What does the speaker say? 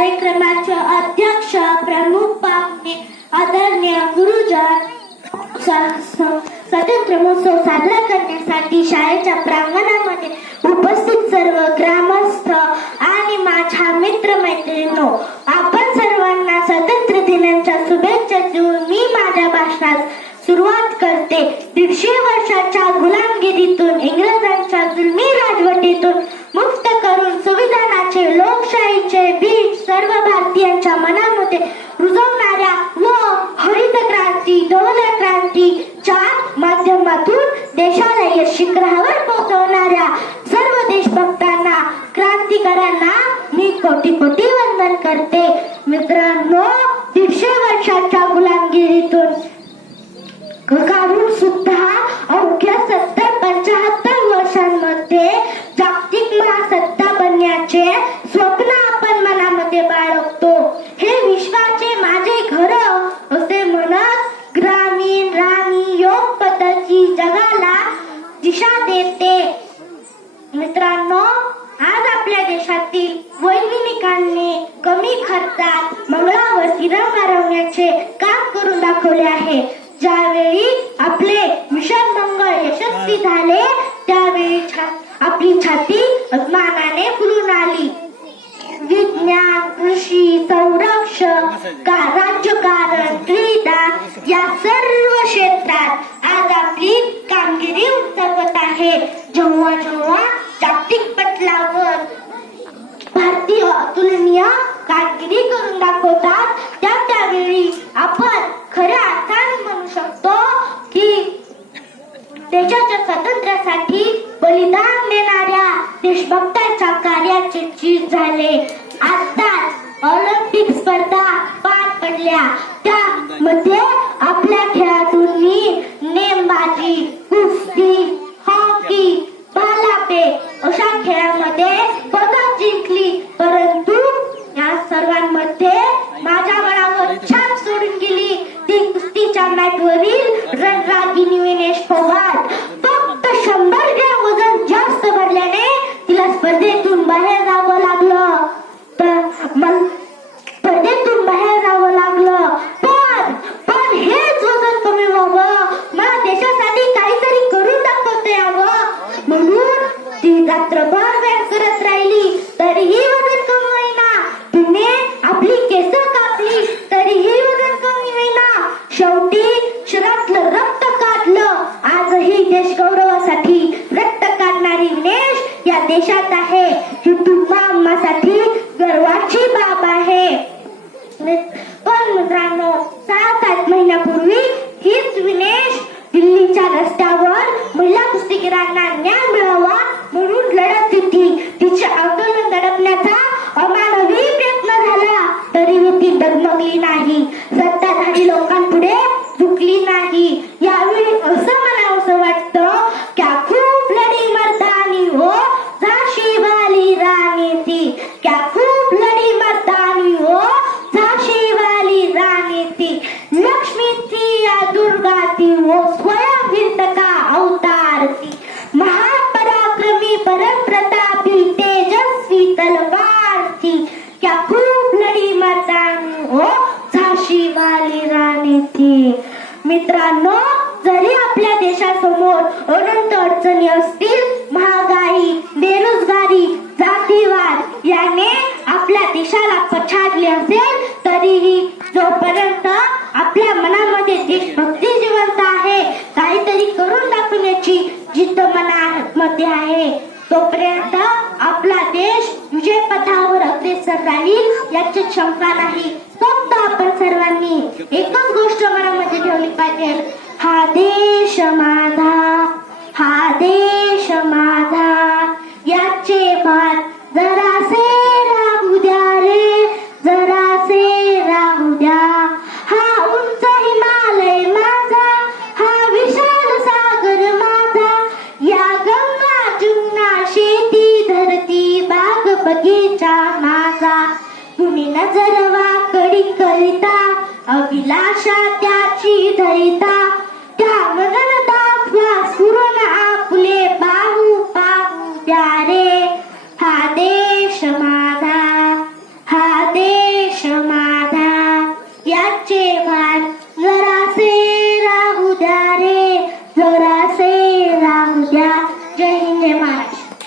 कार्यक्रमाचे अध्यक्ष प्रमुख पाहुणे आदरणीय गुरुजन स्वातंत्र्य महोत्सव साजरा करण्यासाठी शाळेच्या प्रांगणामध्ये उपस्थित सर्व ग्रामस्थ आणि माझ्या मित्रमैत्रिणींनो, आपण सर्वांना स्वातंत्र्य दिनाच्या शुभेच्छा देऊन मी माझ्या भाषणास सुरुवात करते. 150 वर्षाच्या गुलामगिरीतून, इंग्रजांच्या जुलमी राजवटीतून मुक्त करून संविधानाचे, लोकशाहीचे बीज सर्व भारतीयांच्या मनामध्ये रुजवणाऱ्या व हरित क्रांती, धवल क्रांतीच्या माध्यमातून देशाला यश शिखरावर पोहोचवणाऱ्या सर्व देशभक्तांना, क्रांतिकारांना मी कोटी कोटी वंदन करते. मित्रांनो, 150 वर्षाच्या गुलामगिरीतून काढून सुद्धा अवघ्या 70-75 वर्षांमध्ये जागतिक महासत्ता बनण्याचे स्वप्न आपण मनामध्ये बाळगतो. हे विश्वाचे माझे घर असे म्हणत ग्रामीण राणी योग पद्धती जगाला दिशा देते. मित्रांनो, आज आपल्या देशातील वैज्ञानिकांनी कमी खर्चात मंगळावर तिरंगा रवण्याचे काम करून दाखवले आहे. ज्यावेळी आपले मिशन मंगळ यशस्वी झाले त्यावेळी आपली छाती अभिमानाने फुलून आली. विज्ञान, कृषी, संरक्षण, राजकारण, क्रीडा या सर्व क्षेत्रात आज आपली कामगिरी उंचावत आहे. जेव्हा जेव्हा जागतिक पटलावर भारतीय अतुलनीय कामगिरी करून दाखवतात त्यावेळी आपण खऱ्या अर्थाने म्हणू शकतो की देशाच्या स्वातंत्र्यासाठी बलिदान देणाऱ्या देशभक्तांच्या कार्याचे चीज झाले. आता ऑलिम्पिक स्पर्धा पार पडल्या, त्यामध्ये आपल्या खेळाडूंनी नेमबाजी, कुस्ती, हॉकी, भालाफेक अशा खेळामध्ये पदक जिंकली. परंतु या सर्वांमध्ये माझ्या मनावर छाप सोडून गेली ती कुस्तीच्या मॅटवरील रणरागिणी विनेश फोगाट. फक्त 100 ग्रॅम वजन जास्त भरल्याने तिला स्पर्धेतून बाहेर जावं लागलं. पण हेच वजन कमी व्हावं, मला देशासाठी काहीतरी करून दाखवता यावं म्हणून ती रात्रभर व्यायाम करत राहिली. तरीही वजन कमी होईना. तिने आपली केस कापली तरीही वजन कमी होईना. शेवटी शरीरातलं रक्त काढलं. आजही देश गौरवासाठी रक्त काढणारी विनेश या देशात आहे. ही तुम्हा आम्हासाठी गर्वाची बाब आहे. पण मित्रांनो, 6-7 महिन्यापूर्वी हीच विनेश दिल्लीच्या रस्त्यावर महिला कुस्तीगीरांना न्याय मिळावा म्हणून लढत होती. तिचे आंदोलन दडपण्याचा अमानवी प्रयत्न झाला तरीही ती डगमगली नाही, सत्ताधारी लोकांपुढे झुकली नाही. यावेळी असं मला असं वाटतं क्या खूप लढी मर्दानी हो झाशी वाली राणी ती, क्या खूप लढी मर्दानी हो झाशी वाली राणी ती, लक्ष्मी थी या दुर्गा थी वो स्वयं वीरता का अवतार थी, महान पराक्रमी परम प्रतापी तेजस्वी तलवार थी, क्या खूप लढी मर्दानी हो झाशी वाली राणी थी. मित्रांनो, जरी आपल्या देशासमोर अनंत अडचणी असतील, महागाई, बेरोजगारी, जातीवाद याने आपल्या देशाला पछाडले असेल, तरीही जोपर्यंत आपल्या मनामध्ये देशभक्ती जिवंत आहे, काहीतरी करून दाखवण्याची जिद्द मनामध्ये आहे, तोपर्यंत आपला देश विजय पथावर अग्रेसर राहील याची शंका नाही. फक्त आपण सर्वांनी एकच गोष्ट मनामध्ये ठेवली पाहिजे, हा देश माझा, हा देश माझा, याचे भान जरासे राहू द्या रे, जरासे राहू द्या. हा उंच हिमालय माझा, हा विशाल सागर माझा, या गंगा जुमना शेती धरती बाग बगीचा माझा. कुणी नजर वाकडी करिता अभिलाषा त्याची धरिता, त्या मगन दाखवा सुरून आपले पाहू पाहू द्या रे. हा देश माझा, हा देश श्रम